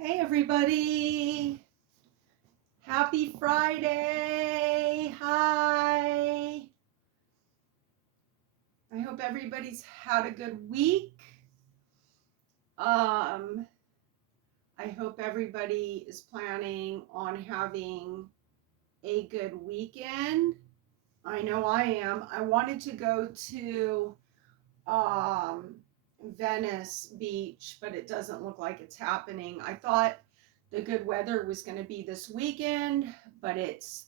Hey everybody! Happy Friday! Hi! I hope everybody's had a good week. I hope everybody is planning on having a good weekend. I know I am. I wanted to go to um, Venice Beach, but it doesn't look like it's happening. I thought the good weather was going to be this weekend, but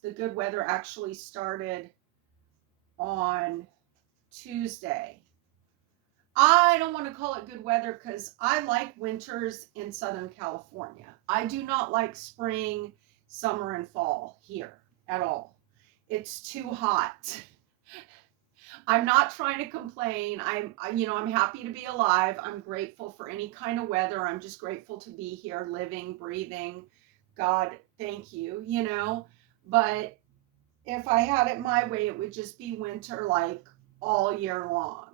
the good weather actually started on Tuesday. I don't want to call it good weather because I like winters in Southern California. I do not like spring, summer, and fall here at all. It's too hot. I'm not trying to complain. I'm happy to be alive. I'm grateful for any kind of weather. I'm just grateful to be here, living, breathing. God, thank you. But if I had it my way, it would just be winter like all year long.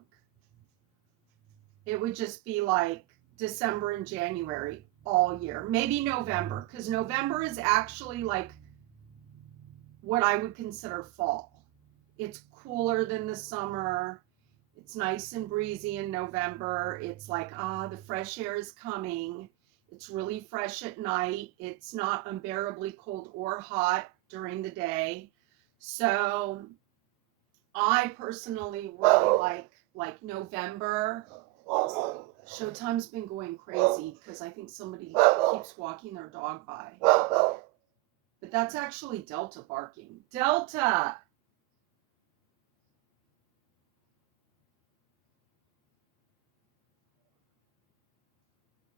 It would just be like December and January all year. Maybe November, because November is actually like what I would consider fall. It's cooler than the summer. It's nice and breezy in November. It's like, the fresh air is coming. It's really fresh at night. It's not unbearably cold or hot during the day. So I personally really like November. Showtime's been going crazy because I think somebody keeps walking their dog by. But that's actually Delta barking. Delta!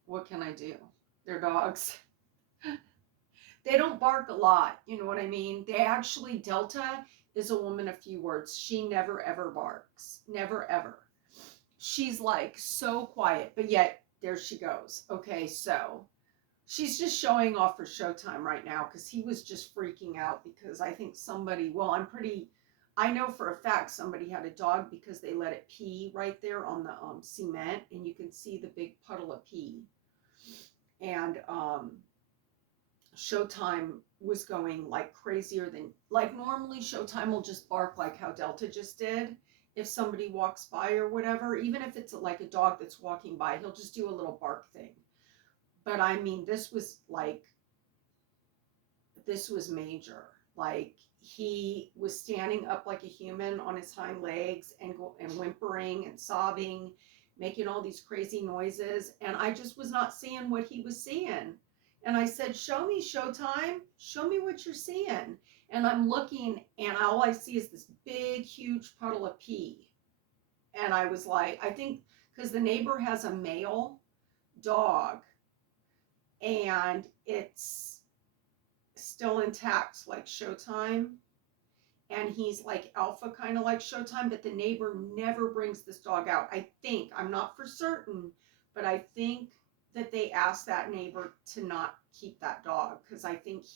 What can I do? They're dogs. They don't bark a lot, you know what I mean? Delta is a woman of few words. She never ever barks. Never ever. She's like so quiet, but yet there she goes. Okay, so she's just showing off for Showtime right now because he was just freaking out because I think I know for a fact somebody had a dog because they let it pee right there on the cement, and you can see the big puddle of pee. And Showtime was going like crazier than like normally. Showtime will just bark like how Delta just did if somebody walks by or whatever, even if it's like a dog that's walking by, he'll just do a little bark thing. But I mean, this was major. Like he was standing up like a human on his hind legs and whimpering and sobbing, making all these crazy noises, and I just was not seeing what he was seeing. And I said, "Show me, Showtime. Show me what you're seeing." And I'm looking, and all I see is this big, huge puddle of pee. And I was like, I think because the neighbor has a male dog, and it's still intact like Showtime, and he's like alpha kind of like Showtime, but the neighbor never brings this dog out. I'm not for certain, but I think that they asked that neighbor to not keep that dog because I think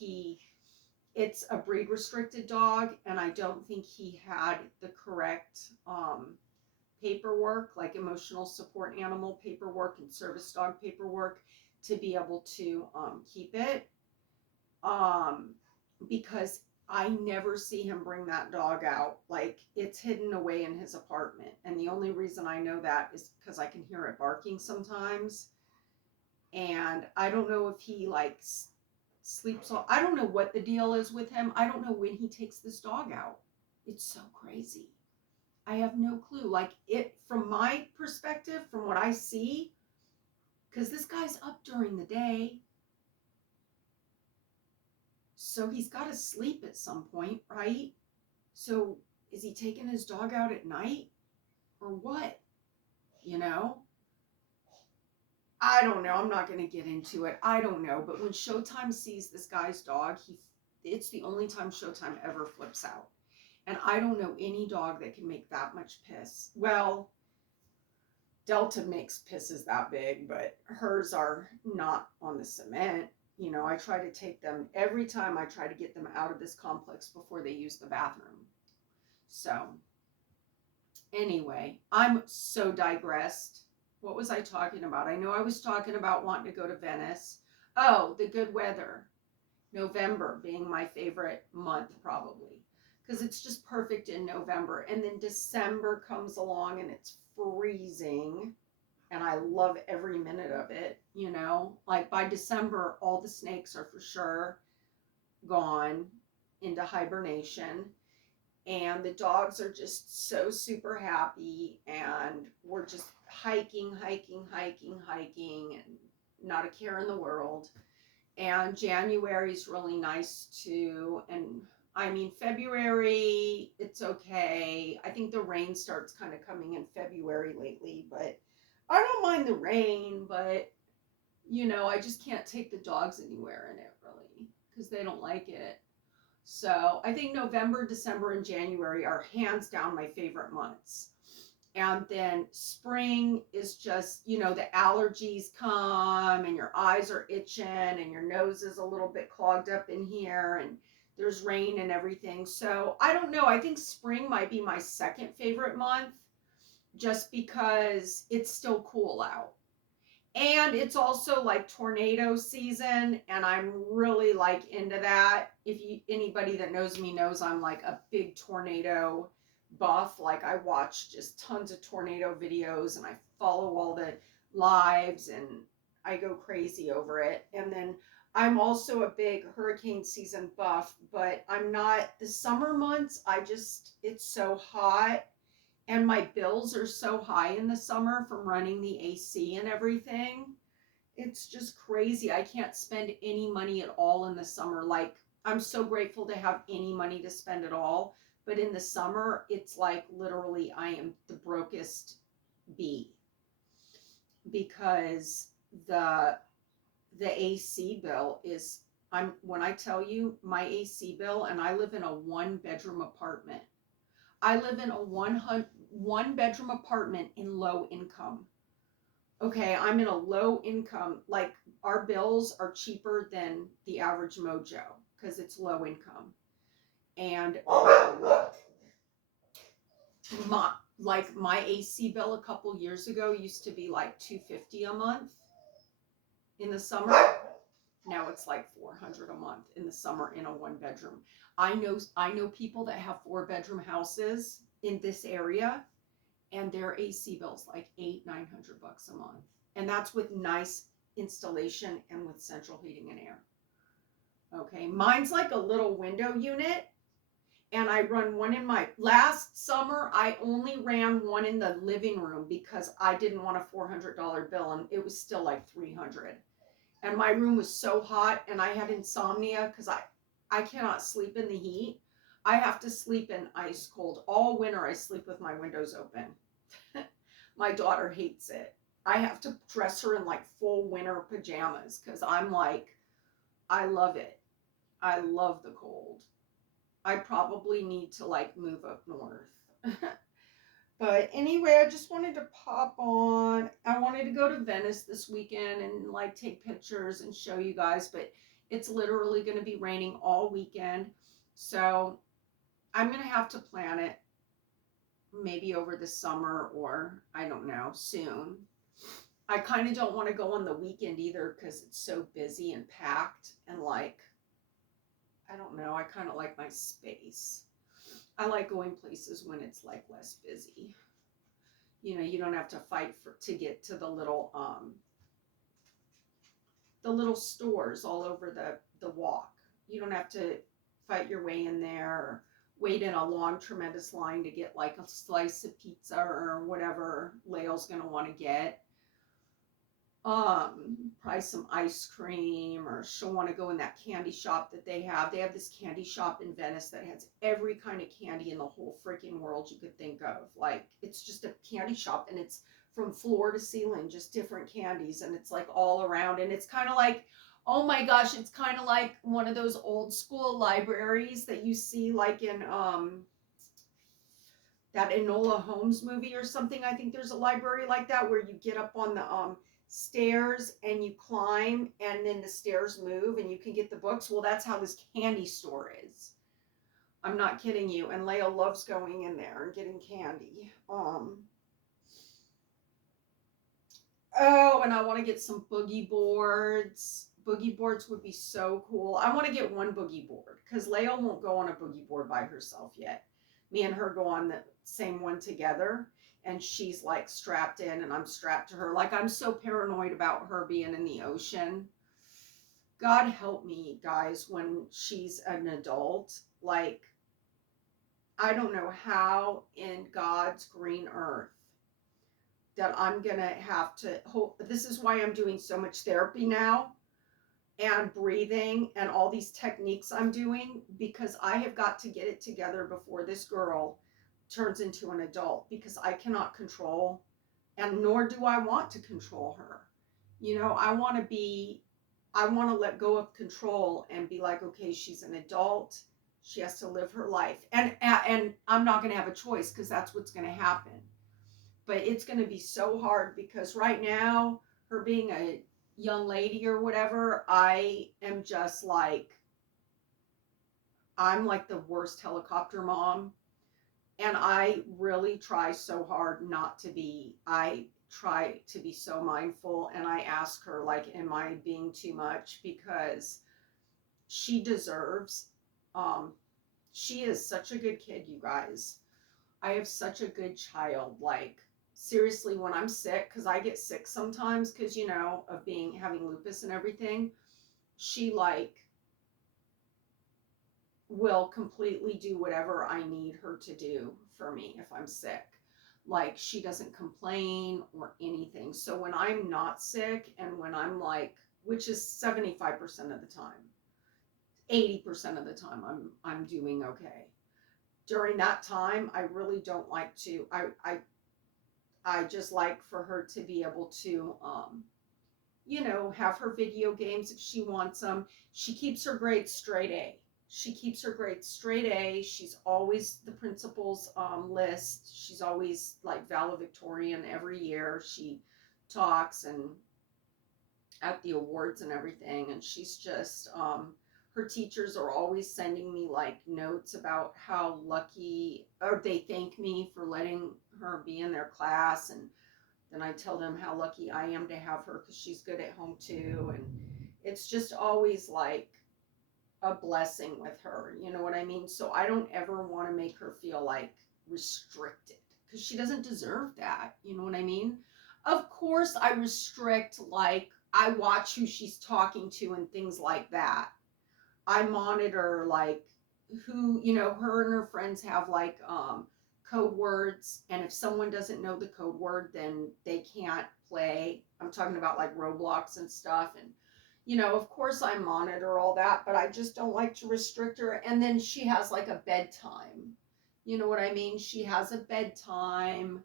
it's a breed restricted dog, and I don't think he had the correct paperwork, like emotional support animal paperwork and service dog paperwork, to be able to keep it. um, because I never see him bring that dog out. Like it's hidden away in his apartment. And the only reason I know that is because I can hear it barking sometimes. And I don't know if he like sleeps. I don't know what the deal is with him. I don't know when he takes this dog out. It's so crazy. I have no clue. Like from my perspective, from what I see, because this guy's up during the day. So he's got to sleep at some point, right? So is he taking his dog out at night or what? You know? I don't know. I'm not going to get into it. I don't know. But when Showtime sees this guy's dog, it's the only time Showtime ever flips out. And I don't know any dog that can make that much piss. Well, Delta makes pisses that big, but hers are not on the cement. I try to take them every time. I try to get them out of this complex before they use the bathroom. So anyway, I'm so digressed. What was I talking about? I know I was talking about wanting to go to Venice. Oh, the good weather. November being my favorite month, probably, because it's just perfect in November. And then December comes along and it's freezing. And I love every minute of it, you know? Like by December, all the snakes are for sure gone into hibernation. And the dogs are just so super happy. And we're just hiking, hiking, hiking, hiking, and not a care in the world. And January's really nice too. And I mean, February, it's okay. I think the rain starts kind of coming in February lately, but I don't mind the rain, but you know, I just can't take the dogs anywhere in it really because they don't like it. So I think November, December, and January are hands down my favorite months. And then spring is just, you know, the allergies come and your eyes are itching and your nose is a little bit clogged up in here and there's rain and everything. So I don't know. I think spring might be my second favorite month just because it's still cool out. And it's also like tornado season, and I'm really like into that. If you anybody that knows me knows I'm like a big tornado buff. Like I watch just tons of tornado videos and I follow all the lives and I go crazy over it. And then I'm also a big hurricane season buff, but I'm not the summer months. I just it's so hot and my bills are so high in the summer from running the AC and everything. It's just crazy. I can't spend any money at all in the summer. Like, I'm so grateful to have any money to spend at all. But in the summer, it's like literally I am the brokest bee because the the AC bill is I'm when I tell you my AC bill and I live in a one bedroom apartment. I live in a one bedroom apartment in low income. Okay, I'm in a low income, like our bills are cheaper than the average mojo because it's low income. And my my AC bill a couple years ago used to be like 250 a month in the summer. Now it's like 400 a month in the summer in a one bedroom. I know people that have four bedroom houses in this area and their AC bills like 800-900 bucks a month. And that's with nice installation and with central heating and air. Okay, mine's like a little window unit, and I run one in my last summer. I only ran one in the living room because I didn't want a $400 bill, and it was still like 300. And my room was so hot, and I had insomnia because I cannot sleep in the heat. I have to sleep in ice cold all winter. I sleep with my windows open. My daughter hates it. I have to dress her in like full winter pajamas because I'm like, I love it. I love the cold. I probably need to like move up north. But anyway, I just wanted to pop on. I wanted to go to Venice this weekend and like take pictures and show you guys, but it's literally going to be raining all weekend. So I'm going to have to plan it maybe over the summer or I don't know, soon. I kind of don't want to go on the weekend either because it's so busy and packed and like, I don't know, I kind of like my space. I like going places when it's like less busy. You know, you don't have to fight for to get to the little stores all over the walk. You don't have to fight your way in there or wait in a long tremendous line to get like a slice of pizza or whatever Lael's going to want to get. Probably some ice cream, or she'll want to go in that candy shop that they have. They have this candy shop in Venice that has every kind of candy in the whole freaking world you could think of. Like, it's just a candy shop and it's from floor to ceiling, just different candies, and it's like all around. And it's kind of like, oh my gosh, it's kind of like one of those old school libraries that you see like in that Enola Holmes movie or something. I think there's a library like that where you get up on the stairs and you climb and then the stairs move and you can get the books. Well, that's how this candy store is. I'm not kidding you. And Leia loves going in there and getting candy. Oh, and I want to get some boogie boards boogie boards would be so cool. I want to get one boogie board because Leia won't go on a boogie board by herself yet. Me and her go on the same one together, and she's like strapped in and I'm strapped to her. Like, I'm so paranoid about her being in the ocean. God help me, guys, when she's an adult. Like, I don't know how in God's green earth that I'm gonna have to hold. This is why I'm doing so much therapy now and breathing and all these techniques I'm doing, because I have got to get it together before this girl turns into an adult, because I cannot control, and nor do I want to control her. You know, I want to let go of control and be like, okay, she's an adult. She has to live her life. And I'm not going to have a choice because that's what's going to happen. But it's going to be so hard because right now, her being a young lady or whatever, I am just like, I'm like the worst helicopter mom. And I really try so hard not to be. I try to be so mindful, and I ask her, like, am I being too much? Because she deserves, um, she is such a good kid, you guys. I have such a good child. Like, seriously, when I'm sick, because I get sick sometimes because, you know, of having lupus and everything, she like will completely do whatever I need her to do for me if I'm sick. Like, she doesn't complain or anything. So when I'm not sick and when I'm like, which is 75% of the time, 80% of the time I'm doing okay. During that time, I really don't like to I just like for her to be able to you know, have her video games if she wants them. She keeps her grades straight A. She keeps her grades straight A. She's always the principal's list. She's always like valedictorian every year. She talks and at the awards and everything. And she's just, her teachers are always sending me like notes about how lucky, or they thank me for letting her be in their class. And then I tell them how lucky I am to have her because she's good at home too. And it's just always like a blessing with her. You know what I mean? So I don't ever want to make her feel like restricted because she doesn't deserve that. You know what I mean? Of course, I restrict, like, I watch who she's talking to and things like that. I monitor, like, who, you know, her and her friends have like code words, and if someone doesn't know the code word, then they can't play. I'm talking about like Roblox and stuff. And you know, of course I monitor all that, but I just don't like to restrict her. And then she has like a bedtime. You know what I mean? She has a bedtime,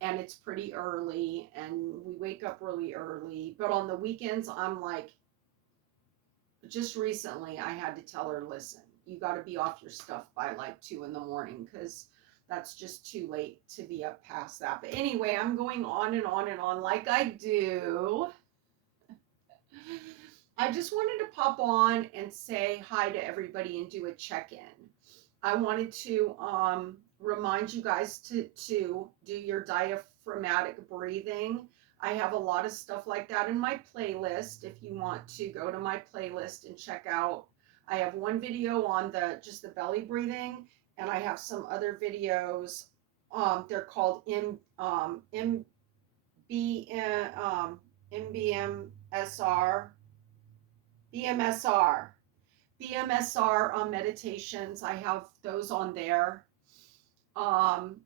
and it's pretty early, and we wake up really early. But on the weekends, I'm like, just recently I had to tell her, listen, you got to be off your stuff by like 2 in the morning because that's just too late to be up past that. But anyway, I'm going on and on and on like I do. I just wanted to pop on and say hi to everybody and do a check-in. I wanted to remind you guys to do your diaphragmatic breathing. I have a lot of stuff like that in my playlist. If you want to go to my playlist and check out, I have one video on just the belly breathing, and I have some other videos. They're called MBMSR, BMSR. BMSR meditations. I have those on there. Um,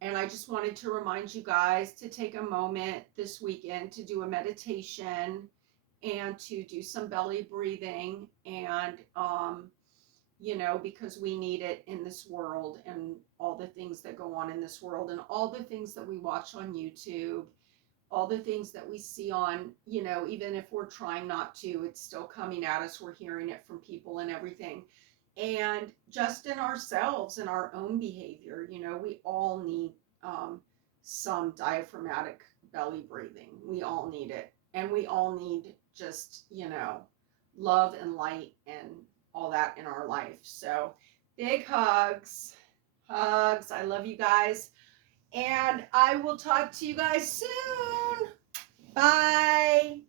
and I just wanted to remind you guys to take a moment this weekend to do a meditation and to do some belly breathing. And, you know, because we need it in this world and all the things that go on in this world and all the things that we watch on YouTube, all the things that we see on, you know, even if we're trying not to, it's still coming at us. We're hearing it from people and everything. And just in ourselves and our own behavior, you know, we all need some diaphragmatic belly breathing. We all need it. And we all need just, you know, love and light and all that in our life. So big hugs. Hugs. I love you guys. And I will talk to you guys soon. Bye.